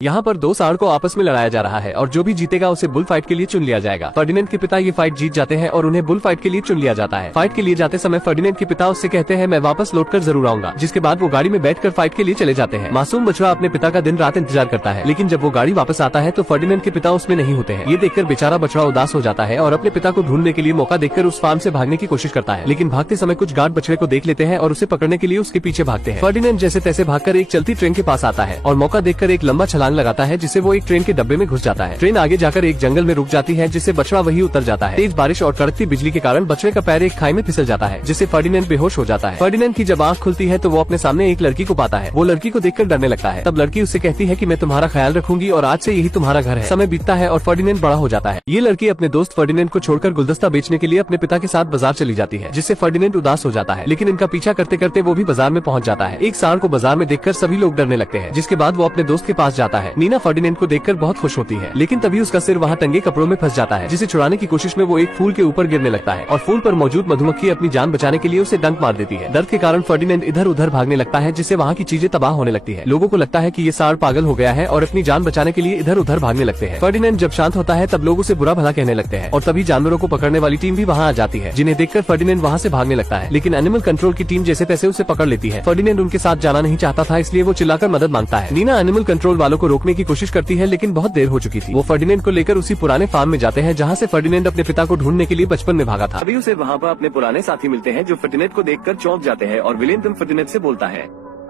यहाँ पर दो सांड को आपस में लड़ाया जा रहा है और जो भी जीतेगा उसे बुल फाइट के लिए चुन लिया जाएगा। फर्डिनेंड के पिता ये फाइट जीत जाते हैं और उन्हें बुल फाइट के लिए चुन लिया जाता है। फाइट के लिए जाते समय फर्डिनेंड के पिता उससे कहते हैं मैं वापस लौटकर जरूर आऊंगा, जिसके बाद वो गाड़ी में बैठकर फाइट के लिए चले जाते हैं। मासूम बछड़ा अपने पिता का दिन रात इंतजार करता है, लेकिन जब वो गाड़ी वापस आता है तो फर्डिनेंड के पिता उसमें नहीं होते हैं। ये देखकर बेचारा बछड़ा उदास हो जाता है और अपने पिता को ढूंढने के लिए मौका देखकर उस फार्म से भागने की कोशिश करता है, लेकिन भागते समय कुछ गार्ड बछड़े को देख लेते हैं और उसे पकड़ने के लिए उसके पीछे भागते हैं। फर्डिनेंड जैसे तैसे भागकर एक चलती ट्रेन के पास आता है और मौका देखकर एक लंबा छलांग लगाता है, जिससे वो एक ट्रेन के डब्बे में घुस जाता है। ट्रेन आगे जाकर एक जंगल में रुक जाती है, जिससे बछड़ा वही उतर जाता है। तेज बारिश और कड़कती बिजली के कारण बछड़े का पैर एक खाई में फिसल जाता है, जिससे फर्डिनेंड बेहोश हो जाता है। फर्डिनेंड की जब आँख खुलती है तो वो अपने सामने एक लड़की को पाता है। वो लड़की को देखकर डरने लगता है। तब लड़की उससे कहती है कि मैं तुम्हारा ख्याल रखूंगी और आज से यही तुम्हारा घर है। समय बीतता है और फर्डिनेंड बड़ा हो जाता है। ये लड़की अपने दोस्त फर्डिनेंड को छोड़कर गुलदस्ता बेचने के लिए अपने पिता के साथ बाजार चली जाती है, जिससे फर्डिनेंड उदास हो जाता है। लेकिन इनका पीछा करते करते वो भी बाजार में पहुंच जाता है। एक सांड को बाजार में देखकर सभी लोग डरने लगते हैं, जिसके बाद वो अपने दोस्त के पास जाता है। नीना फर्डिनेंड को देखकर बहुत खुश होती है, लेकिन तभी उसका सिर वहाँ टंगे कपड़ों में फंस जाता है, जिसे छुड़ाने की कोशिश में वो एक फूल के ऊपर गिरने लगता है और फूल पर मौजूद मधुमक्खी अपनी जान बचाने के लिए उसे डंक मार देती है। दर्द के कारण फर्डिनेंड इधर उधर भागने लगता है, जिससे वहाँ की चीजें तबाह होने लगती है। लोगों को लगता है कि ये सांड पागल हो गया है और अपनी जान बचाने के लिए इधर उधर भागने लगते हैं। फर्डिनेंड जब शांत होता है तब लोग उसे बुरा भला कहने लगते हैं और तभी जानवरों को पकड़ने वाली टीम भी वहाँ आ जाती है, जिन्हें देखकर फर्डिनेंड वहाँ से भागने लगता है। लेकिन एनिमल कंट्रोल की टीम जैसे तैसे उसे पकड़ लेती है। फर्डिनेंड उनके साथ जाना नहीं चाहता था, इसलिए वो चिल्लाकर मदद मांगता है। नीना एनिमल कंट्रोल वालों को रोकने की कोशिश करती है, लेकिन बहुत देर हो चुकी थी। वो फर्डिनेंड को लेकर उसी पुराने फार्म में जाते हैं जहाँ से फर्डिनेंड अपने पिता को ढूंढने के लिए बचपन में भागा था। अभी उसे वहाँ पर अपने पुराने साथी मिलते हैं जो फर्डिनेंड को देखकर चौंक जाते हैं और विलियम फर्डिनेंड से बोलता है,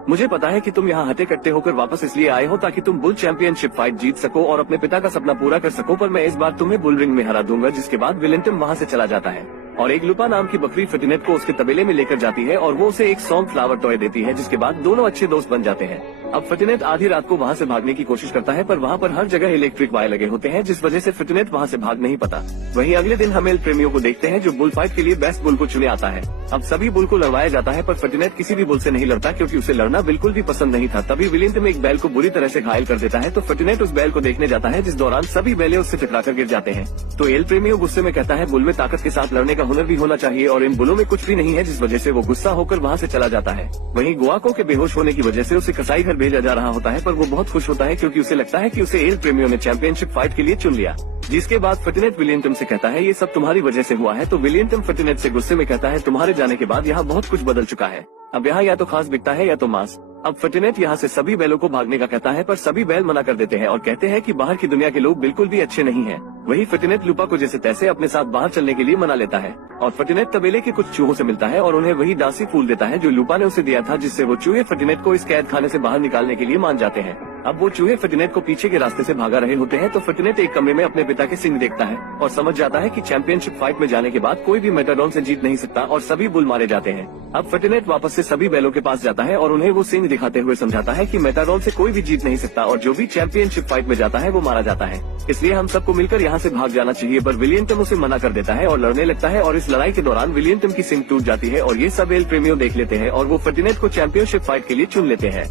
मुझे पता है कि तुम यहाँ हटे कट्टे होकर वापस इसलिए आए हो ताकि तुम बुल चैंपियनशिप फाइट जीत सको और अपने पिता का सपना पूरा कर सको, पर मैं इस बार तुम्हें बुल रिंग में हरा दूंगा। जिसके बाद विलियम वहाँ से चला जाता है और एक लुपा नाम की बकरी फर्डिनेंड को उसके तबेले में लेकर जाती है और वो उसे एक सॉन्ग फ्लावर टॉय देती है, जिसके बाद दोनों अच्छे दोस्त बन जाते हैं। अब फर्डिनेंड आधी रात को वहाँ से भागने की कोशिश करता है, पर वहाँ पर हर जगह इलेक्ट्रिक वायर लगे होते हैं, जिस वजह से फर्डिनेंड वहाँ से भाग नहीं पाता। वहीं अगले दिन हम एल प्रेमियों को देखते हैं जो बुल फाइट के लिए बेस्ट बुल को चुने आता है। अब सभी बुल को लड़वाया जाता है, पर फर्डिनेंड किसी भी बुल से नहीं लड़ता क्योंकि उसे लड़ना बिल्कुल भी पसंद नहीं था। तभी विलियम एक बैल को बुरी तरह से घायल कर देता है, तो फर्डिनेंड उस बैल को देखने जाता है, जिस दौरान सभी बैले उससे टकराकर गिर जाते हैं। तो एल प्रेमियों गुस्से में कहता है बुल में ताकत के साथ लड़ने का हुनर भी होना चाहिए और इन बुलों में कुछ भी नहीं है, जिस वजह से वो गुस्सा होकर वहाँ से चला जाता है। वहीं गुआको के बेहोश होने की वजह से उसे कसाई घर भेजा जा रहा होता है, पर वो बहुत खुश होता है क्योंकि उसे लगता है कि उसे एल प्रेमियों ने चैंपियनशिप फाइट के लिए चुन लिया। जिसके बाद फर्डिनेंड विलियम से कहता है ये सब तुम्हारी वजह से हुआ है, तो विलियम फर्डिनेंड से गुस्से में कहता है तुम्हारे जाने के बाद यहाँ बहुत कुछ बदल चुका है। अब यहाँ या तो खास बिकता है या तो मांस। अब फर्डिनेंड यहाँ से सभी बैलों को भागने का कहता है, पर सभी बैल मना कर देते हैं और कहते हैं कि बाहर की दुनिया के लोग बिल्कुल भी अच्छे नहीं हैं। वही फर्डिनेंड लुपा को जैसे तैसे अपने साथ बाहर चलने के लिए मना लेता है और फर्डिनेंड तबेले के कुछ चूहों से मिलता है और उन्हें वही डांसी फूल देता है जो लुपा ने उसे दिया था, जिससे वो चूहे फर्डिनेंड को इस कैद खाने से बाहर निकालने के लिए मान जाते हैं। अब वो चूहे फर्डिनेंड को पीछे के रास्ते से भागा रहे होते हैं, तो फर्डिनेंड एक कमरे में अपने पिता के सिंग देखता है और समझ जाता है कि चैंपियनशिप फाइट में जाने के बाद कोई भी मेटाडॉन से जीत नहीं सकता और सभी बुल मारे जाते हैं। अब फर्डिनेंड वापस से सभी बैलों के पास जाता है और उन्हें वो सिंग दिखाते हुए समझाता है कि मेटाडॉन से कोई भी जीत नहीं सकता और जो भी चैंपियनशिप फाइट में जाता है वो मारा जाता है, इसलिए हम सबको मिलकर यहाँ से भाग जाना चाहिए। पर विलियम उसे मना कर देता है और लड़ने लगता है और इस लड़ाई के दौरान विलियम की सिंग टूट जाती है और ये सब एल प्रेमियों देख लेते हैं और वो फर्डिनेंड को चैंपियनशिप फाइट के लिए चुन लेते हैं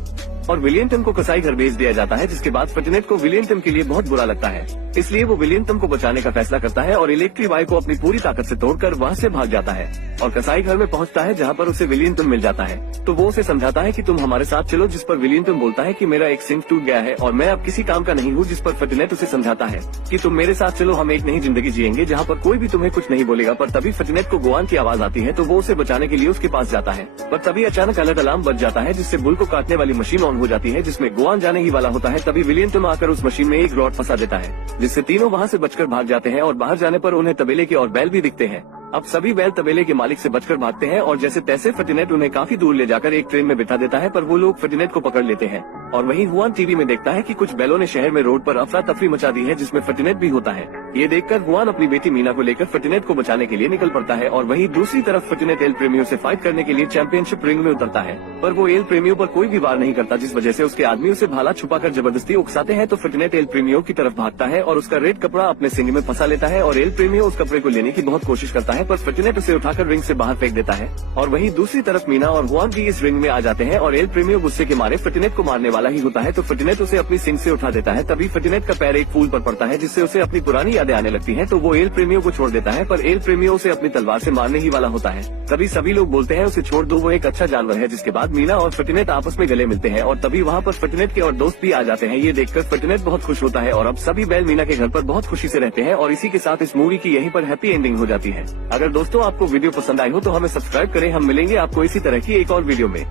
और विलियम को कसाई घर भेज दिया जाता है। जिसके बाद फर्डिनेंड को विलियम के लिए बहुत बुरा लगता है, इसलिए वो विलियम को बचाने का फैसला करता है और इलेक्ट्रिक वायर को अपनी पूरी ताकत से तोड़कर वहाँ से भाग जाता है और कसाई घर में पहुँचता है, जहाँ पर उसे विलियम मिल जाता है। तो वो उसे समझाता है कि तुम हमारे साथ चलो, जिस पर विलियम बोलता है कि मेरा एक सिंग टूट गया है और मैं अब किसी काम का नहीं हूँ। जिस पर फर्डिनेंड उसे समझाता है कि तुम मेरे साथ चलो, हम एक नई जिंदगी जिएंगे जहाँ पर कोई भी तुम्हें कुछ नहीं बोलेगा। पर तभी फर्डिनेंड को गुआन की आवाज आती है, तो वो उसे बचाने के लिए उसके पास जाता है, पर तभी अचानक अलर्ट अलार्म बज जाता है, जिससे बुल को काटने वाली मशीन ऑन हो जाती है, जिसमें गुआन जाने ही वाला होता है। तभी विलियम आकर उस मशीन में एक रॉड फंसा देता है, जिससे तीनों वहाँ से बचकर भाग जाते हैं और बाहर जाने पर उन्हें तबेले के और बैल भी दिखते हैं। अब सभी बैल तबेले के मालिक से बचकर भागते हैं और जैसे तैसे फर्डिनेंड उन्हें काफी दूर ले जाकर एक ट्रेन में बिठा देता है, पर वो लोग फर्डिनेंड को पकड़ लेते हैं। और वहीं हुआन टीवी में देखता है कि कुछ बैलों ने शहर में रोड पर अफरा तफरी मचा दी है, जिसमें फर्डिनेंड भी होता है। ये देखकर हुआन अपनी बेटी मीना को लेकर फर्डिनेंड को बचाने के लिए निकल पड़ता है और वहीं दूसरी तरफ फर्डिनेंड एल प्रेमियों से फाइट करने के लिए चैंपियनशिप रिंग में उतरता है, पर वो एल प्रेमियों पर कोई भी वार नहीं करता, जिस वजह से उसके आदमी उसे भाला छुपाकर जबरदस्ती उकसाते हैं। तो फर्डिनेंड एल प्रेमियों की तरफ भागता है और उसका रेड कपड़ा अपने सिंग में फंसा लेता है और एल प्रेमियों उस कपड़े को लेने की बहुत कोशिश करता है, पर फर्डिनेंड उसे उठाकर रिंग से बाहर फेंक देता है। और वहीं दूसरी तरफ मीना और हुआन भी इस रिंग में आ जाते हैं और एल प्रेमियों गुस्से के मारे फर्डिनेंड को मारने वाला ही होता है तो फर्टिनेट उसे अपनी सिंग से उठा देता है। तभी फर्टिनेट का पैर एक फूल पर पड़ता है जिससे उसे अपनी पुरानी यादें आने लगती हैं। तो वो एल प्रेमियों को छोड़ देता है, पर एल प्रेमियों उसे अपनी तलवार से मारने ही वाला होता है। तभी सभी लोग बोलते हैं उसे छोड़ दो, वो एक अच्छा जानवर है। जिसके बाद मीना और फर्टिनेट आपस में गले मिलते हैं और तभी वहाँ पर फर्टिनेट के और दोस्त भी आ जाते हैं। ये देखकर फर्टिनेट बहुत खुश होता है और अब सभी बैल मीना के घर पर बहुत खुशी से रहते हैं और इसी के साथ इस मूवी की यहीं पर हैप्पी एंडिंग हो जाती है। अगर दोस्तों आपको वीडियो पसंद आई हो तो हमें सब्सक्राइब करें। हम मिलेंगे आपको इसी तरह की एक और वीडियो में।